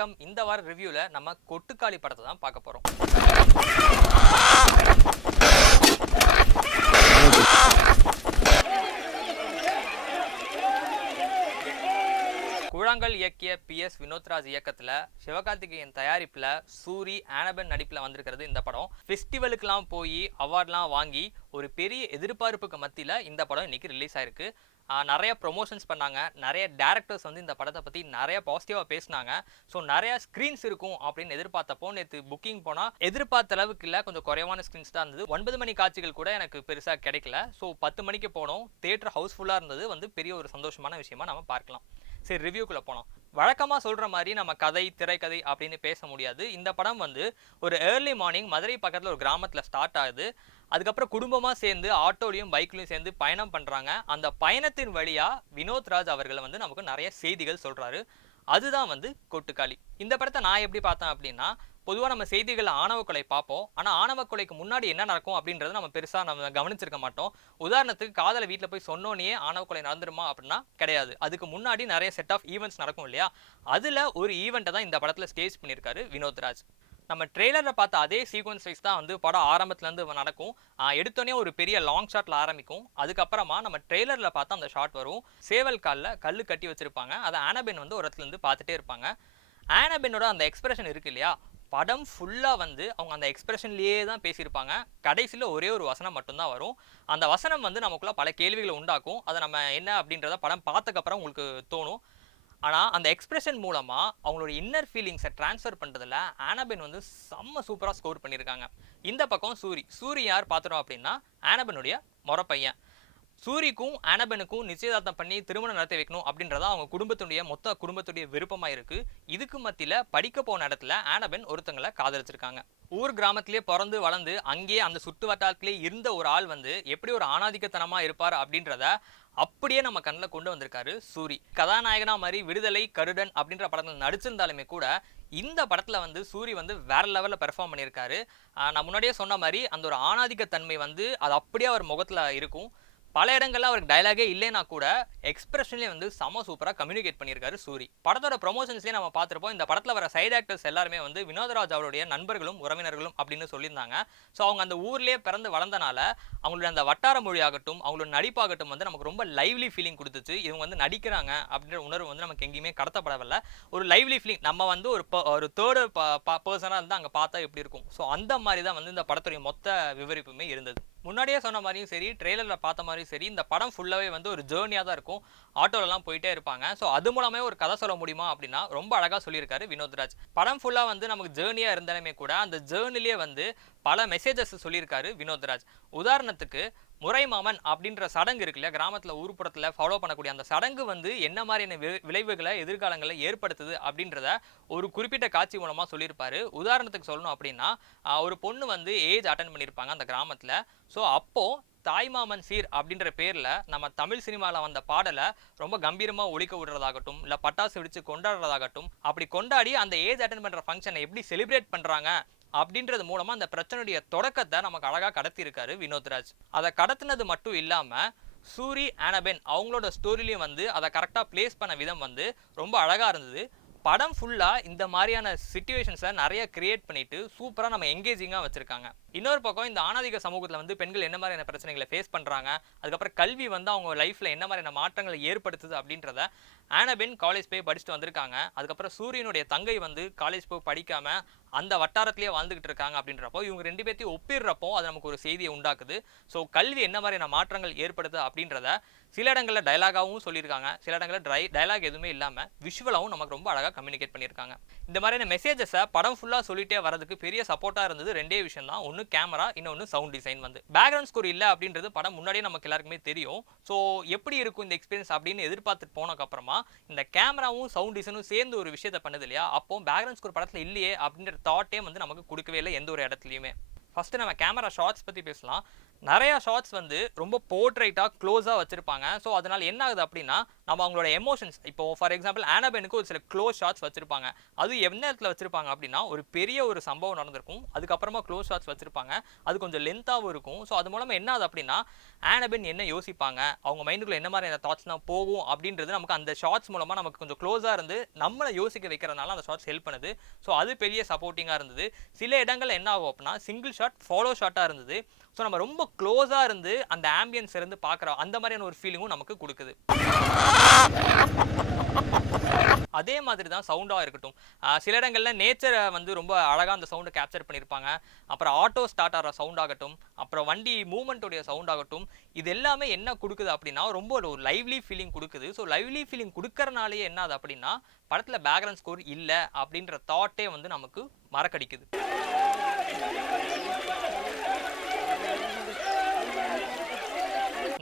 வணக்கம். இந்த வார ரிவ்யூல நம்ம கொட்டுக்காளி படத்தை தான் பார்க்க போறோம். குழாங்கல் இயக்கிய பி எஸ் வினோத்ராஜ் இயக்கத்துல சிவகார்த்திகேயன் தயாரிப்புல சூரி ஆனபன் நடிப்புல வந்திருக்கிறது இந்த படம். ஃபெஸ்டிவலுக்கெலாம் போய் அவார்ட்லாம் வாங்கி ஒரு பெரிய எதிர்பார்ப்புக்கு மத்தியில் இந்த படம் இன்றைக்கி ரிலீஸ் ஆயிருக்கு. நிறைய ப்ரொமோஷன்ஸ் பண்ணாங்க. நிறைய டேரக்டர்ஸ் வந்து இந்த படத்தை பற்றி நிறைய பாசிட்டிவாக பேசினாங்க. ஸோ நிறைய ஸ்க்ரீன்ஸ் இருக்கும் அப்படின்னு எதிர்பார்த்தப்போ நேற்று புக்கிங் போனால் எதிர்பார்த்த அளவுக்கு இல்லை கொஞ்சம் குறைவான ஸ்க்ரீன்ஸ் தான் இருந்தது. ஒன்பது மணி காட்சிகள் கூட எனக்கு பெருசாக கிடைக்கல. ஸோ பத்து மணிக்கு போனோம். தேட்டர் ஹவுஸ்ஃபுல்லாக இருந்தது. வந்து பெரிய ஒரு சந்தோஷமான விஷயமா நம்ம பார்க்கலாம். சரி ரிவ்யூக்குள்ளே போனோம் வழக்கமாக சொல்கிற மாதிரி நம்ம கதை திரைக்கதை அப்படின்னு பேச முடியாது. இந்த படம் வந்து ஒரு ஏர்லி மார்னிங் மதுரை பக்கத்தில் ஒரு கிராமத்தில் ஸ்டார்ட் ஆகுது. அதுக்கப்புறம் குடும்பமாக சேர்ந்து ஆட்டோலையும் பைக்லையும் சேர்ந்து பயணம் பண்ணுறாங்க அந்த பயணத்தின் வழியாக வினோத்ராஜ் அவர்களை வந்து நமக்கு நிறைய செய்திகள் சொல்கிறாரு அதுதான் வந்து கொட்டுக்காளி. இந்த படத்தை நான் எப்படி பார்த்தேன் அப்படின்னா பொதுவாக நம்ம செய்திகளில் ஆணவ கொலை பார்ப்போம். ஆனால் ஆணவ கொலைக்கு முன்னாடி என்ன நடக்கும் அப்படின்றத நம்ம பெருசாக நம்ம கவனிச்சிருக்க மாட்டோம். உதாரணத்துக்கு காதலை வீட்டில் போய் சொன்னோன்னே ஆணவ கொலை நடந்துருமா அப்படின்னா கிடையாது. அதுக்கு முன்னாடி நிறைய செட் ஆஃப் ஈவெண்ட்ஸ் நடக்கும் இல்லையா? அதில் ஒரு ஈவெண்ட்டை தான் இந்த படத்தில் ஸ்டேஜ் பண்ணியிருக்காரு வினோத்ராஜ். நம்ம ட்ரெய்லரில் பார்த்த அதே சீக்வன்ஸ் வைஸ் தான் வந்து படம் ஆரம்பத்துலேருந்து நடக்கும். எடுத்தோன்னே எடுத்தோடனே ஒரு பெரிய லாங் ஷாட்டில் ஆரம்பிக்கும். அதுக்கப்புறமா நம்ம ட்ரெய்லரில் பார்த்தா அந்த ஷாட் வரும். சேவல் காலில் கல் கட்டி வச்சுருப்பாங்க. அதை ஆனபின் வந்து ஒரு இடத்துலேருந்து பார்த்துட்டே இருப்பாங்க. ஆனபென்னோட அந்த எக்ஸ்பிரஷன் இருக்கு இல்லையா? படம் ஃபுல்லாக வந்து அவங்க அந்த எக்ஸ்பிரஷன்லேயே தான் பேசியிருப்பாங்க. கடைசியில் ஒரே ஒரு வசனம் மட்டும்தான் வரும். அந்த வசனம் வந்து நமக்குள்ள பல கேள்விகளை உண்டாக்கும். அதை நம்ம என்ன அப்படின்றத படம் பார்த்தக்கப்புறம் உங்களுக்கு தோணும். ஆனால் அந்த எக்ஸ்பிரஷன் மூலமாக அவங்களோட இன்னர் ஃபீலிங்ஸை ட்ரான்ஸ்ஃபர் பண்ணுறதுல ஆனபின் வந்து செம்ம சூப்பராக ஸ்கோர் பண்ணியிருக்காங்க. இந்த பக்கம் சூரி. சூரி யார் பார்த்துறோம் அப்படின்னா ஆனபினுடைய மொற பையன் சூரிக்கும் அனபனுக்கும் நிச்சயதார்த்தம் பண்ணி திருமணம் நடத்தி வைக்கணும் அப்படின்றத அவங்க குடும்பத்துடைய மொத்த குடும்பத்துடைய விருப்பமாக இருக்கு. இதுக்கு மத்தியில் படிக்க போன இடத்துல ஆனபன் ஒருத்தங்களை காதலிச்சிருக்காங்க. ஊர் கிராமத்திலே பிறந்து வளர்ந்து அங்கேயே அந்த சுற்று வட்டாரத்திலே இருந்த ஒரு ஆள் வந்து எப்படி ஒரு ஆணாதிக்கத்தனமாக இருப்பார் அப்படின்றத அப்படியே நம்ம கண்ணில் கொண்டு வந்திருக்காரு சூரி. கதாநாயகனா மாதிரி விடுதலை கருடன் அப்படின்ற படத்தில் நடிச்சிருந்தாலுமே கூட இந்த படத்தில் வந்து சூரி வந்து வேற லெவலில் பெர்ஃபார்ம் பண்ணியிருக்காரு. நான் முன்னாடியே சொன்ன மாதிரி அந்த ஒரு ஆணாதிக்கத்தன்மை வந்து அது அப்படியே அவர் முகத்தில் இருக்கும். பல இடங்களில் அவருக்கு டைலாகே இல்லைனா கூட எக்ஸ்பிரஷன்லேயே வந்து செம சூப்பராக கம்யூனிகேட் பண்ணியிருக்காரு சூரி. படத்தோட ப்ரொமோஷன்ஸ்லேயே நம்ம பார்த்துருப்போம் இந்த படத்தில் வர சைடு ஆக்டர்ஸ் எல்லாருமே வந்து வினோதராஜ் அவருடைய நண்பர்களும் உறவினர்களும் அப்படின்னு சொல்லியிருந்தாங்க. ஸோ அவங்க அந்த ஊர்லேயே பிறந்து வளர்ந்தனால அவங்களுடைய அந்த வட்டார மொழியாகட்டும் அவங்களோட நடிப்பாகட்டும் வந்து நமக்கு ரொம்ப லைவ்லி ஃபீலிங் கொடுத்துச்சு. இவங்க வந்து நடிக்கிறாங்க அப்படின்ற உணர்வு வந்து நமக்கு எங்கேயுமே கடத்தப்படவில்லை. ஒரு லைவ்லி ஃபீலிங் நம்ம வந்து ஒரு ஒரு தேர்டு பர்சனாக இருந்தால் அங்கே பார்த்தா எப்படி இருக்கும்? ஸோ அந்த மாதிரி தான் வந்து இந்த படத்துடைய மொத்த விவரிப்புமே இருந்தது. முன்னாடியே சொன்ன மாதிரியும் சரி ட்ரெய்லரில் பார்த்த மாதிரியும் சரி இந்த படம் ஃபுல்லாகவே வந்து ஒரு ஜேர்னியாக தான் இருக்கும். ஆட்டோலலாம் போயிட்டே இருப்பாங்க. ஸோ அது மூலமே ஒரு கதை சொல்ல முடியுமா அப்படின்னா ரொம்ப அழகாக சொல்லியிருக்காரு வினோத்ராஜ் படம் ஃபுல்லாக வந்து நமக்கு ஜேர்னியாக இருந்தாலுமே கூட அந்த ஜேர்னிலே வந்து பல மெசேஜஸ் சொல்லியிருக்காரு வினோத்ராஜ் உதாரணத்துக்கு முறைமாமன் அப்படின்ற சடங்கு இருக்கு இல்லையா? கிராமத்தில் ஊர்ப்புறத்தில் ஃபாலோ பண்ணக்கூடிய அந்த சடங்கு வந்து என்ன மாதிரியான வி- விளைவுகளை எதிர்காலங்களில் ஏற்படுத்துது அப்படின்றத ஒரு குறிப்பிட்ட காட்சி மூலமாக சொல்லியிருப்பாரு. உதாரணத்துக்கு சொல்லணும் அப்படின்னா ஒரு பொண்ணு வந்து ஏஜ் அட்டன் பண்ணியிருப்பாங்க அந்த கிராமத்தில். ஸோ அப்போது தாய்மாமன் சீர் அப்படின்ற பேரில் நம்ம தமிழ் சினிமாவில் வந்த பாடலை ரொம்ப கம்பீரமாக ஒழிக்க விடுறதாகட்டும் இல்லை பட்டாசு வெடித்து கொண்டாடுறதாகட்டும் அப்படி கொண்டாடி அந்த ஏஜ் அட்டன் பண்ணுற ஃபங்க்ஷனை எப்படி செலிப்ரேட் பண்ணுறாங்க அப்படின்றது மூலமா அந்த பிரச்சனையுடைய தொடக்கத்தை நமக்கு அழகா கடத்தியிருக்காரு வினோத்ராஜ். அதை கடத்தினது மட்டும் இல்லாம சூரி ஆனபென் அவங்களோட ஸ்டோரிலையும் வந்து அதை கரெக்டாக ப்ளேஸ் பண்ண விதம் வந்து ரொம்ப அழகாக இருந்தது. படம் ஃபுல்லாக இந்த மாதிரியான சுச்சுவேஷன்ஸை நிறைய கிரியேட் பண்ணிட்டு சூப்பராக நம்ம எங்கேஜிங்காக வச்சுருக்காங்க. இன்னொரு பக்கம் இந்த ஆணாதிக சமூகத்தில் வந்து பெண்கள் என்ன மாதிரியான பிரச்சனைகளை ஃபேஸ் பண்ணுறாங்க அதுக்கப்புறம் கல்வி வந்து அவங்க லைஃப்பில் என்ன மாதிரியான மாற்றங்களை ஏற்படுத்துது அப்படின்றத ஆனபென் காலேஜ் போய் படிச்சுட்டு வந்திருக்காங்க. அதுக்கப்புறம் சூரியனுடைய தங்கை வந்து காலேஜ் போய் படிக்காம அந்த வட்டாரத்திலேயே வாழ்ந்துகிட்டு இருக்காங்க அப்படின்றப்போ இவங்க ரெண்டு பேர்த்தையும் ஒப்பிடுறப்போ அது நமக்கு ஒரு செய்தியை உண்டாக்குது. ஸோ கல்வி என்ன மாதிரியான மாற்றங்கள் ஏற்படுது அப்படின்றத சில இடங்களில் டைலாகாகவும் சொல்லியிருக்காங்க. சில இடங்களில் ட்ரை டயலாக் எதுவுமே இல்லாமல் விஷுவலாகவும் நமக்கு ரொம்ப அழகாக கம்யூனிகேட் பண்ணியிருக்காங்க. இந்த மாதிரியான மெசேஜஸை படம் ஃபுல்லாக சொல்லிட்டே வரதுக்கு பெரிய சப்போர்ட்டாக இருந்தது ரெண்டே விஷயம் தான். ஒன்று கேமரா இன்னொன்று சவுண்ட் டிசைன் வந்து. பேக்ரவுண்ட் ஸ்கோர் இல்லை அப்படின்றது படம் முன்னாடியே நமக்கு எல்லாருக்குமே தெரியும். ஸோ எப்படி இருக்கும் இந்த எக்ஸ்பீரியன்ஸ் அப்படின்னு எதிர்பார்த்துட்டு போனதுக்கப்புறமா இந்த கேமராவும் சவுண்ட் டிசைனும் சேர்ந்து ஒரு விஷயத்தை பண்ணுது இல்லையா? அப்போ பேக்ரவுண்ட் ஸ்கோர் படத்தில் இல்லையே அப்படின்ற தாட்டே வந்து நமக்கு கொடுக்கவே இல்லை எந்த ஒரு இடத்துலையுமே. ஃபஸ்ட்டு நம்ம கேமரா ஷார்ட்ஸ் பற்றி பேசலாம். நிறையா ஷார்ட்ஸ் வந்து ரொம்ப போர்ட்ரைட்டாக க்ளோஸாக வச்சுருப்பாங்க. ஸோ அதனால் என்ன ஆகுது அப்படின்னா நம்ம அவங்களோட எமோஷன்ஸ் இப்போ ஃபார் எக்ஸாம்பிள் ஆனபெனுக்கு ஒரு சில க்ளோஸ் ஷாட்ஸ் வச்சிருப்பாங்க. அது எந்த இடத்துல வச்சிருப்பாங்க அப்படின்னா ஒரு பெரிய ஒரு சம்பவம் நடந்திருக்கும். அதுக்கப்புறமா க்ளோஸ் ஷாட்ஸ் வச்சிருப்பாங்க. அது கொஞ்சம் லென்த்தாகவும் இருக்கும். ஸோ அது மூலமாக என்ன ஆகுது அப்படின்னா ஆனபென் என்ன யோசிப்பாங்க? அவங்க மைண்டுக்குள்ள என்ன மாதிரி தாட்ஸ்லாம் போகும் அப்படின்றது நமக்கு அந்த ஷார்ட்ஸ் மூலமாக நமக்கு கொஞ்சம் க்ளோஸாக இருந்து நம்மளை யோசிக்க வைக்கிறதுனால அந்த ஷார்ட்ஸ் ஹெல்ப் பண்ணுது. ஸோ அது பெரிய சப்போர்ட்டிங்காக இருந்தது. சில இடங்களில் என்ன ஆகும் அப்படின்னா சிங்கிள் ஷாட் ஃபாலோ ஷாட்டாக இருந்தது. ஸோ நம்ம ரொம்ப க்ளோஸாக இருந்து அந்த ஆம்பியன்ஸ் இருந்து பார்க்குறோம் அந்த மாதிரியான ஒரு ஃபீலிங்கும் நமக்கு கொடுக்குது. அதே மாதிரி தான் சவுண்டாக இருக்கட்டும். சில இடங்களில் நேச்சரை வந்து ரொம்ப அழகாக அந்த சவுண்டை கேப்சர் பண்ணியிருப்பாங்க. அப்புறம் ஆட்டோ ஸ்டார்ட் ஆகிற சவுண்ட் ஆகட்டும். அப்புறம் வண்டி மூமெண்ட்டுடைய சவுண்ட் ஆகட்டும். இது எல்லாமே என்ன கொடுக்குது அப்படின்னா ரொம்ப ஒரு லைவ்லி ஃபீலிங் கொடுக்குது. ஸோ லைவ்லி ஃபீலிங் கொடுக்கறனாலேயே என்ன ஆகுது அப்படின்னா படத்தில் பேக்ரவுண்ட் ஸ்கோர் இல்லை அப்படின்ற தாட்டே வந்து நமக்கு மறக்கடிக்குது.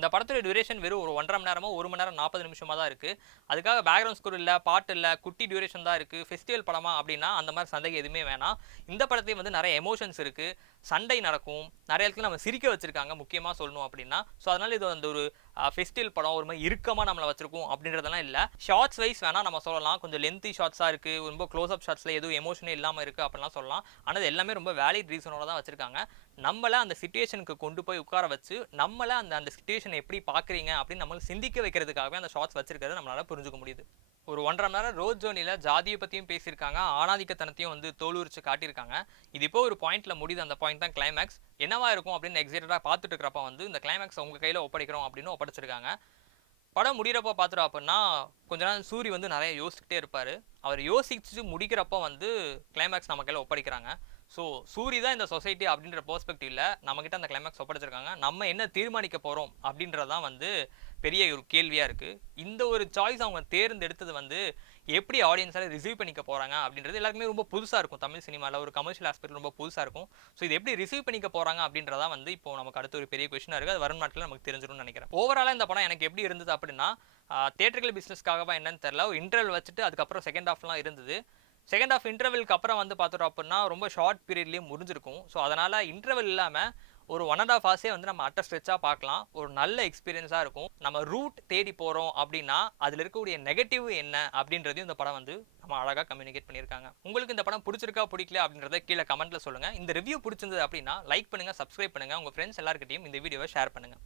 இந்த படத்துடைய டியூரேஷன் வெறும் ஒரு ஒன்றரை மணி நேரமோ ஒரு மணி நேரம் நாற்பது நிமிஷமாக தான் இருக்குது அதுக்காக பேக்ரவுண்ட் ஸ்கோர் இல்லை பாட்டு இல்லை குட்டி டியூரேஷன் தான் இருக்கு. ஃபெஸ்டிவல் படமா அப்படின்னா அந்த மாதிரி சந்தேகம் எதுவுமே வேணாம். இந்த படத்தையும் வந்து நிறைய எமோஷன்ஸ் இருக்கு. சண்டை நடக்கும். நிறைய இடத்துல நம்ம சிரிக்க வச்சுருக்காங்க முக்கியமாக சொல்லணும் அப்படின்னா. ஸோ அதனால் இது வந்து ஒரு ஃபெஸ்டிவல் படம் ஒரு மாதிரி இறுக்கமாக நம்மளை வச்சிருக்கோம் அப்படின்றதெல்லாம் இல்லை. ஷார்ட்ஸ் வைஸ் வேணால் நம்ம சொல்லலாம். கொஞ்சம் லென்த்தி ஷார்ட்ஸாக இருக்குது ரொம்ப க்ளோஸ் அப் ஷார்ட்ஸில் எதுவும் எமோஷனே இல்லாமல் இருக்கு அப்படிலாம் சொல்லலாம். ஆனால் இது எல்லாமே ரொம்ப வேலிட் ரீசனோட தான் வச்சுருக்காங்க. நம்மளை அந்த சுச்சுவேஷனுக்கு கொண்டு போய் உட்கார வச்சு நம்மளை அந்த அந்த சுச்சுவேஷனை எப்படி பார்க்குறீங்க அப்படின்னு நம்மளை சிந்திக்க வைக்கிறதுக்காகவே அந்த ஷார்ட்ஸ் வச்சிருக்கிறது நம்மளால் புரிஞ்சுக்க முடியுது. ஒரு ஒன்றரை மணி நேரம் ரோட் ஜோனியில் ஜாதியை பற்றியும் பேசியிருக்காங்க. ஆணாதிக்கத்தனத்தையும் வந்து தோலுரிச்சு காட்டியிருக்காங்க. இது இப்போ ஒரு பாயிண்ட்ல முடியுது. அந்த பாயிண்ட் தான் கிளைமேக்ஸ் என்னவா இருக்கும் அப்படின்னு எக்ஸைட்டடாக பார்த்துட்டு இருக்கிறப்ப வந்து இந்த கிளைமேக்ஸ் உங்கள் கையில் ஒப்படைக்கிறோம் அப்படின்னு ஒப்படைச்சிருக்காங்க. படம் முடிகிறப்ப பார்த்துட்டோம் அப்படின்னா கொஞ்ச நேரம் சூரி வந்து நிறைய யோசிச்சுக்கிட்டே இருப்பார். அவர் யோசிச்சு முடிக்கிறப்ப வந்து கிளைமேக்ஸ் நம்ம கையில் ஒப்படைக்கிறாங்க. ஸோ சூரி தான் இந்த சொசைட்டி அப்படின்ற பெர்ஸ்பெக்டிவ்ல நம்மக்கிட்ட அந்த கிளைமேக்ஸ் ஒப்படைச்சிருக்காங்க. நம்ம என்ன தீர்மானிக்க போகிறோம் அப்படின்றதான் வந்து பெரிய ஒரு கேள்வியாக இருக்குது இந்த ஒரு சாய்ஸ் அவங்க தேர்ந்தெடுத்தது வந்து எப்படி ஆடியன்ஸால் ரிசீவ் பண்ணிக்க போகிறாங்க அப்படின்றது எல்லாருக்குமே ரொம்ப புதுசாக இருக்கும். தமிழ் சினிமாவில் ஒரு கமர்ஷியல் ஆஸ்பெக்ட் ரொம்ப புதுசாக இருக்கும். ஸோ இது எப்படி ரிசீவ் பண்ணிக்க போகிறாங்க அப்படின்றதா வந்து இப்போ நமக்கு அடுத்த ஒரு பெரிய கொஷனாக இருக்குது அது வரும் நாட்டில் நமக்கு தெரிஞ்சிடும்னு நினைக்கிறேன். ஓவராலாக இந்த படம் எனக்கு எப்படி இருந்தது அப்படின்னா தேட்டர்கள் பிஸ்னஸ்க்காகவா என்னன்னு தெரில ஒரு இன்டர்வல் வச்சுட்டு அதுக்கப்புறம் செகண்ட் ஹாஃப்லாம் இருந்தது. செகண்ட் ஆஃப் இன்டர்வெலுக்கு அப்புறம் வந்து பார்த்துட்டோம் அப்படின்னா ரொம்ப ஷார்ட் பீரியட்லேயே முடிஞ்சிருக்கும். ஸோ அதனால் இன்டர்வல் இல்லாமல் ஒரு ஒன் அண்ட் ஆஃப் ஹார்ஸே வந்து நம்ம அட்ட ஸ்ட்ரெச்சாக பார்க்கலாம். ஒரு நல்ல எக்ஸ்பீரியன்ஸாக இருக்கும். நம்ம ரூட் தேடி போகிறோம் அப்படின்னா அதில் இருக்கக்கூடிய நெகட்டிவ் என்ன அப்படின்றதையும் இந்த படம் வந்து நம்ம அழகாக கம்யூனிகேட் பண்ணியிருக்காங்க. உங்களுக்கு இந்த படம் பிடிச்சிருக்கா பிடிக்கல அப்படின்றத கீழே கமெண்ட்டில் சொல்லுங்கள் இந்த ரிவ்யூ பிடிச்சிருந்தது அப்படின்னா லைக் பண்ணுங்கள் சப்ஸ்கிரைப் பண்ணுங்கள் உங்கள் ஃப்ரெண்ட்ஸ் எல்லாருக்கிட்டையும் இந்த வீடியோவை ஷேர் பண்ணுங்கள்